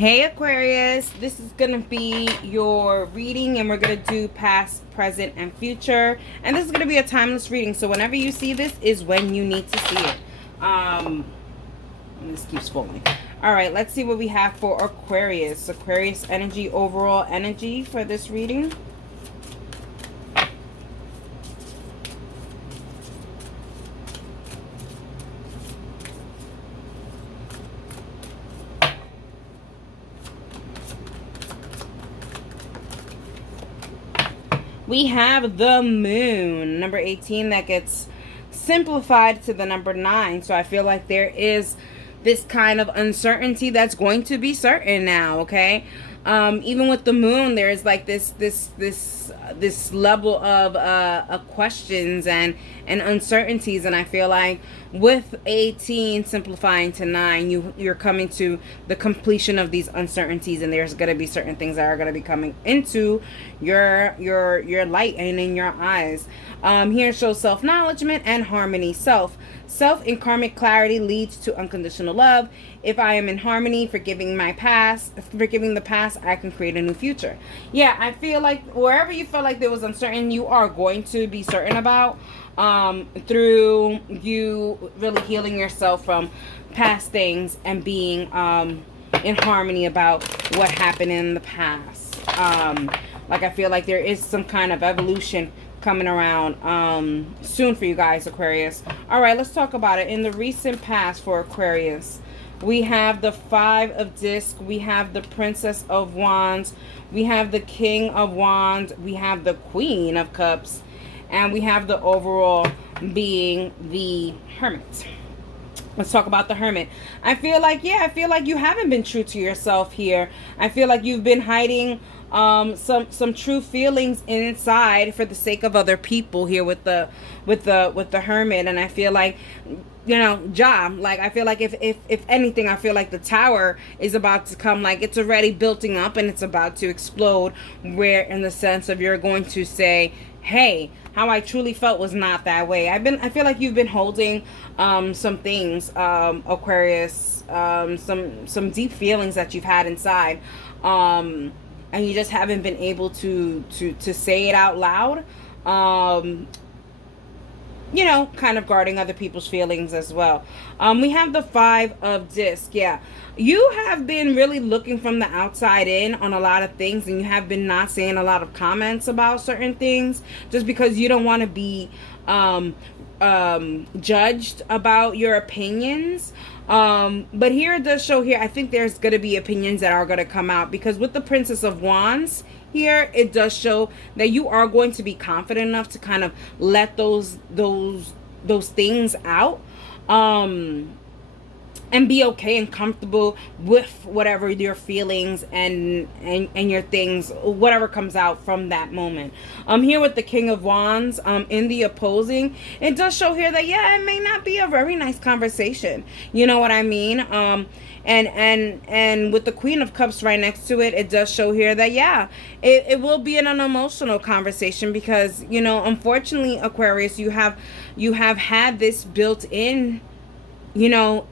Hey Aquarius, this is going to be your reading and we're going to do past, present, and future. And this is going to be a timeless reading. So whenever you see this is when you need to see it. This keeps falling. All right, let's see what we have for Aquarius. Aquarius energy, overall energy for this reading. We have the moon, number 18, that gets simplified to the number 9. So I feel like there is this kind of uncertainty that's going to be certain now, okay? Even with the moon, there's like this level of questions and uncertainties, and I feel like with 18 simplifying to 9, you're coming to the completion of these uncertainties, and there's gonna be certain things that are gonna be coming into your light and in your eyes. Here shows self-acknowledgement and harmony. Self in karmic clarity leads to unconditional love. If I am in harmony, forgiving the past, I can create a new future. Yeah, I feel like wherever you felt like there was uncertain, you are going to be certain about through you really healing yourself from past things and being in harmony about what happened in the past. Like I feel like there is some kind of evolution coming around soon for you guys, Aquarius. All right, let's talk about it. In the recent past for Aquarius, we have the 5 of Discs, we have the Princess of Wands, we have the King of Wands, we have the Queen of Cups, and we have the overall being the Hermit. Let's talk about the Hermit. I feel like you haven't been true to yourself here. I feel like you've been hiding some true feelings inside for the sake of other people here with the Hermit. And I feel like, you know, like I feel like if anything, I feel like the Tower is about to come, like it's already building up and it's about to explode, where in the sense of you're going to say, hey, how I truly felt was not that way. I feel like you've been holding some things, Aquarius, some deep feelings that you've had inside, and you just haven't been able to say it out loud. You know, kind of guarding other people's feelings as well. We have the 5 of Discs. Yeah, you have been really looking from the outside in on a lot of things, and you have been not saying a lot of comments about certain things just because you don't want to be judged about your opinions. But here it does show here, I think there's going to be opinions that are going to come out, because with the Princess of Wands here, it does show that you are going to be confident enough to kind of let those things out, and be okay and comfortable with whatever your feelings and your things, whatever comes out from that moment. Here with the King of Wands, in the opposing, it does show here that, yeah, it may not be a very nice conversation. You know what I mean? And with the Queen of Cups right next to it, it does show here that, yeah, it will be an unemotional conversation, because, you know, unfortunately, Aquarius, you have had this built in, you know,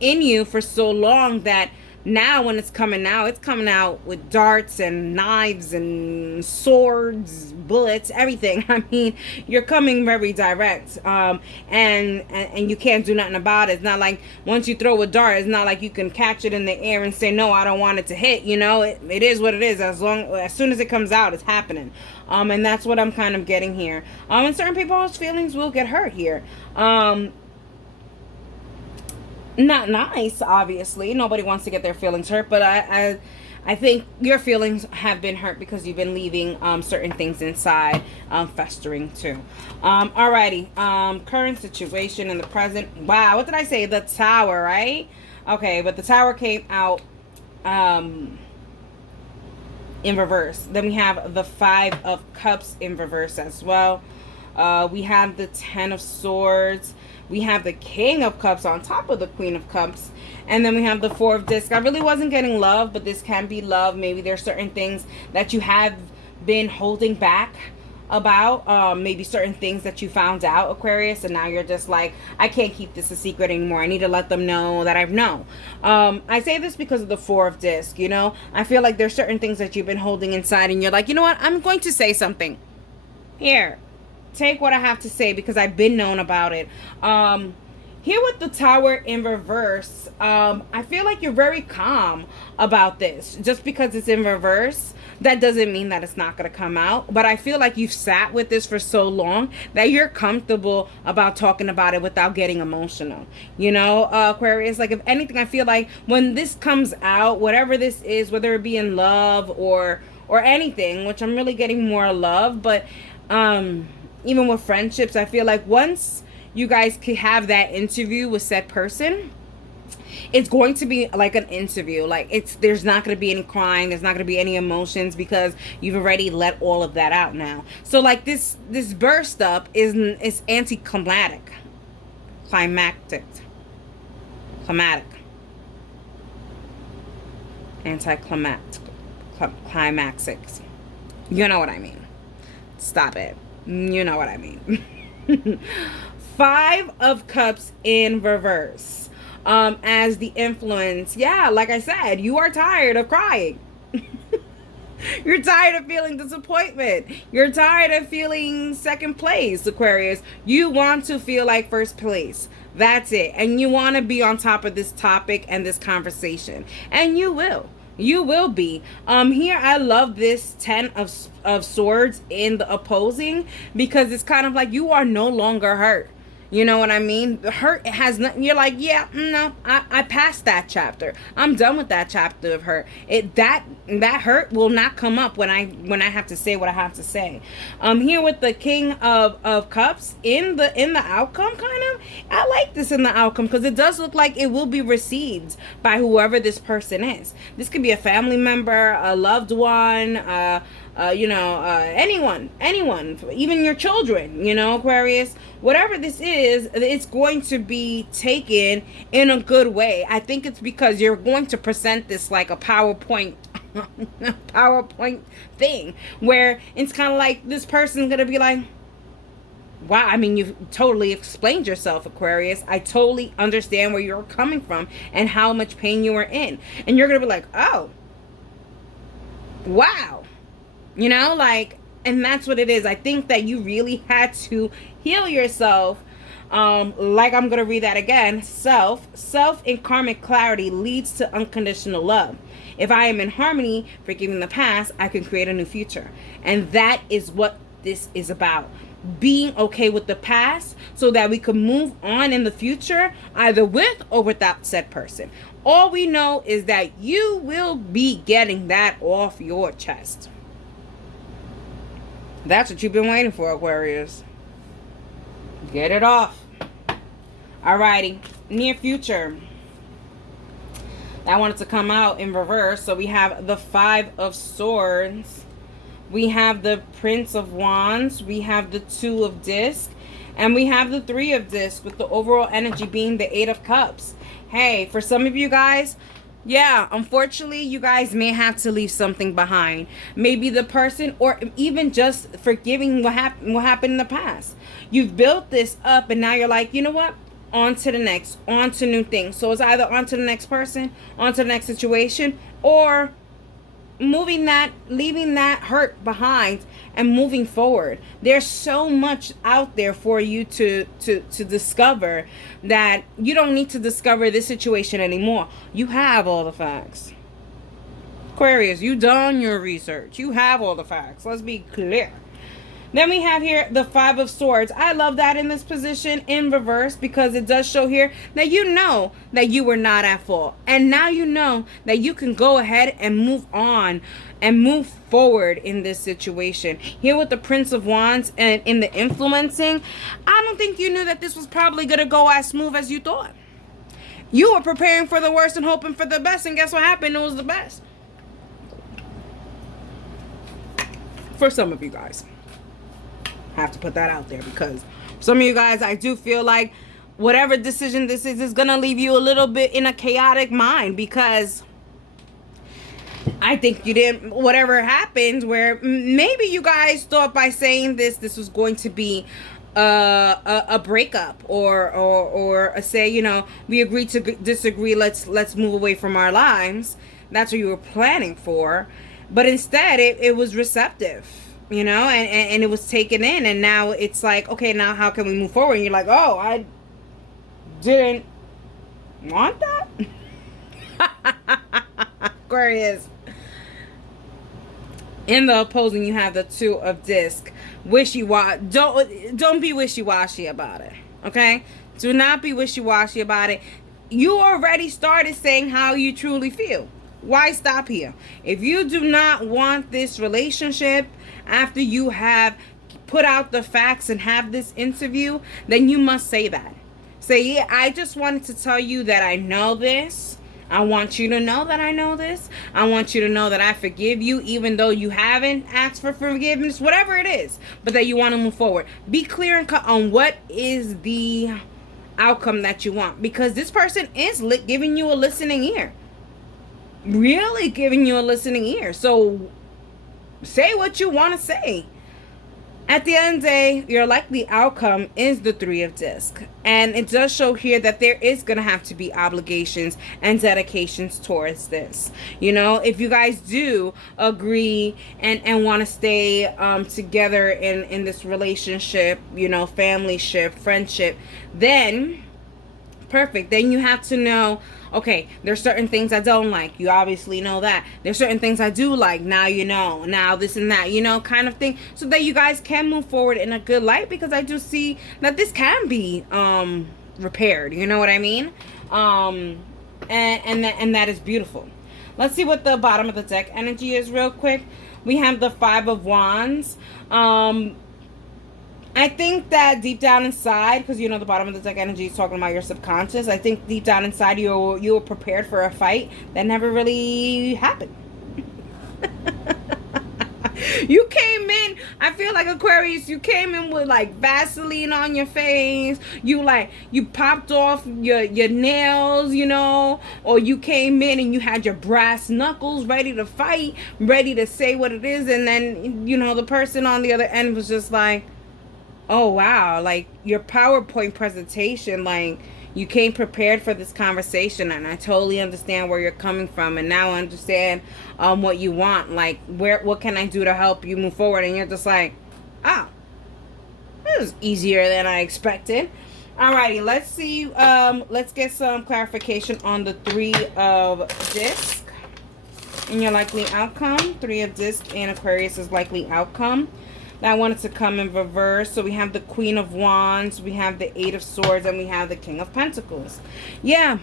in you for so long that now when it's coming out with darts and knives and swords, bullets, everything. I mean, you're coming very direct, and you can't do nothing about it. It's not like once you throw a dart, it's not like you can catch it in the air and say, no, I don't want it to hit. You know, it is what it is. As soon as it comes out, it's happening. And that's what I'm kind of getting here. And certain people's feelings will get hurt here. Not nice, obviously. Nobody wants to get their feelings hurt, but I think your feelings have been hurt because you've been leaving certain things inside, festering too. Alrighty, current situation in the present. Wow, what did I say? The Tower, right? Okay, but the Tower came out in reverse. Then we have the 5 of Cups in reverse as well. We have the 10 of Swords. We have the King of Cups on top of the Queen of Cups. And then we have the 4 of Discs. I really wasn't getting love, but this can be love. Maybe there's certain things that you have been holding back about maybe certain things that you found out, Aquarius, and now you're just like, I can't keep this a secret anymore. I need to let them know that I've known. I say this because of the Four of Disc, you know. I feel like there's certain things that you've been holding inside and you're like, you know what, I'm going to say something. Here, take what I have to say because I've been known about it. Here with the Tower in reverse, I feel like you're very calm about this. Just because it's in reverse, that doesn't mean that it's not going to come out. But I feel like you've sat with this for so long that you're comfortable about talking about it without getting emotional. You know, Aquarius, like if anything, I feel like when this comes out, whatever this is, whether it be in love or anything, which I'm really getting more love, but even with friendships, I feel like once you guys could have that interview with said person, it's going to be like an interview. Like there's not going to be any crying, there's not going to be any emotions because you've already let all of that out now. So like this burst up is anticlimactic. Climaxic. You know what I mean. Stop it. You know what I mean. Five of Cups in reverse. As the influence. Yeah, like I said, you are tired of crying. You're tired of feeling disappointment. You're tired of feeling second place, Aquarius. You want to feel like first place. That's it. And you want to be on top of this topic and this conversation. And you will. You will be. Here I love this 10 of Swords in the opposing because it's kind of like you are no longer hurt. You know what I mean? The hurt has nothing. You're like, yeah, no, I passed that chapter. I'm done with that chapter of hurt. That hurt will not come up when I have to say what I have to say. Here with the King of Cups in the outcome, kind of. I like this in the outcome because it does look like it will be received by whoever this person is. This could be a family member, a loved one, anyone, even your children, you know, Aquarius, whatever this is, it's going to be taken in a good way. I think it's because you're going to present this like a PowerPoint thing where it's kind of like this person's going to be like, wow, I mean, you've totally explained yourself, Aquarius. I totally understand where you're coming from and how much pain you are in. And you're going to be like, oh, wow. You know, like, and that's what it is. I think that you really had to heal yourself. Like I'm going to read that again. Self in karmic clarity leads to unconditional love. If I am in harmony, forgiving the past, I can create a new future. And that is what this is about. Being okay with the past so that we can move on in the future, either with or without said person. All we know is that you will be getting that off your chest. That's what you've been waiting for, Aquarius. Get it off. Alrighty. Near future. I wanted to come out in reverse. So we have the Five of Swords. We have the Prince of Wands. We have the Two of Discs. And we have the Three of Discs with the overall energy being the Eight of Cups. Hey, for some of you guys, yeah, unfortunately, you guys may have to leave something behind. Maybe the person, or even just forgiving what happened in the past. You've built this up and now you're like, you know what? On to the next, on to new things. So it's either on to the next person, on to the next situation, or leaving that hurt behind and moving forward. There's so much out there for you to discover that you don't need to discover this situation anymore. You have all the facts. Aquarius, you done your research. You have all the facts. Let's be clear. Then we have here the Five of Swords. I love that in this position in reverse because it does show here that you know that you were not at fault. And now you know that you can go ahead and move on and move forward in this situation. Here with the Prince of Wands and in the influencing, I don't think you knew that this was probably going to go as smooth as you thought. You were preparing for the worst and hoping for the best, and guess what happened? It was the best. For some of you guys. Have to put that out there because some of you guys, I do feel like whatever decision this is gonna leave you a little bit in a chaotic mind because I think you didn't, whatever happened, where maybe you guys thought by saying this was going to be a breakup, or a say, we agreed to disagree, let's move away from our lives. That's what you were planning for. But instead, it was receptive, and it was taken in. And now it's like, okay, now how can we move forward? And you're like, oh, I didn't want that. Aquarius. In the opposing, you have the Two of Disc. Wishy-washy. Don't be wishy-washy about it. Okay? Do not be wishy-washy about it. You already started saying how you truly feel. Why stop here? If you do not want this relationship after you have put out the facts and have this interview, then you must say that. Say, yeah, I just wanted to tell you that I know this. I want you to know that I know this. I want you to know that I forgive you, even though you haven't asked for forgiveness, whatever it is, but that you want to move forward. Be clear and cut on what is the outcome that you want, because this person is giving you a listening ear. Really giving you a listening ear. So say what you want to say. At the end of the day, your likely outcome is the Three of Disc. And it does show here that there is going to have to be obligations and dedications towards this. If you guys do agree and want to stay together in this relationship, familyship, friendship, then perfect. Then you have to know, okay, there's certain things I don't like. You obviously know that. There's certain things I do like. Now you know. Now this and that, kind of thing. So that you guys can move forward in a good light, because I do see that this can be repaired. You know what I mean? And that is beautiful. Let's see what the bottom of the deck energy is real quick. We have the Five of Wands. I think that deep down inside, because the bottom of the deck energy is talking about your subconscious. I think deep down inside you were prepared for a fight that never really happened. You came in, I feel like, Aquarius, you came in with like Vaseline on your face. You popped off your nails, or you came in and you had your brass knuckles ready to fight, ready to say what it is. And then, the person on the other end was just like, oh, wow, like your PowerPoint presentation, like you came prepared for this conversation, and I totally understand where you're coming from, and now I understand what you want. Like, what can I do to help you move forward? And you're just like, oh, this is easier than I expected. Alrighty, let's see. Let's get some clarification on the Three of Disc and your likely outcome. Three of Disc and Aquarius's likely outcome. I wanted to come in reverse. So we have the Queen of Wands, we have the Eight of Swords, and we have the King of Pentacles. Yeah.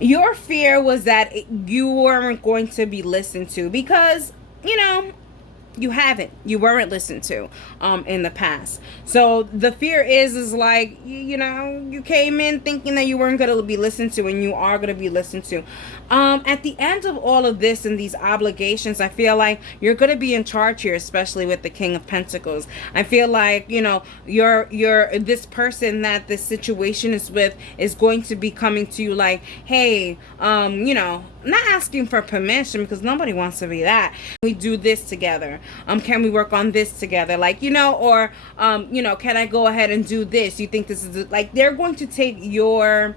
Your fear was that you weren't going to be listened to, because, you haven't. You weren't listened to in the past. So the fear is like, you came in thinking that you weren't going to be listened to, and you are going to be listened to. At the end of all of this and these obligations, I feel like you're going to be in charge here, especially with the King of Pentacles. I feel like, you're this person that this situation is with is going to be coming to you like, hey, not asking for permission, because nobody wants to be that. We do this together. Can we work on this together? Like, or, can I go ahead and do this? You think this is like, they're going to take your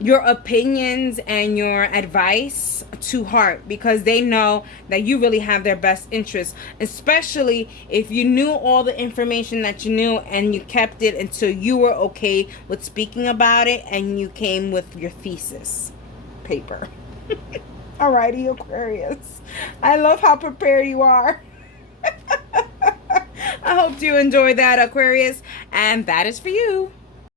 opinions and your advice to heart, because they know that you really have their best interests, especially if you knew all the information that you knew and you kept it until you were okay with speaking about it, and you came with your thesis paper. Alrighty, Aquarius. I love how prepared you are. I hope you enjoy that, Aquarius. And that is for you.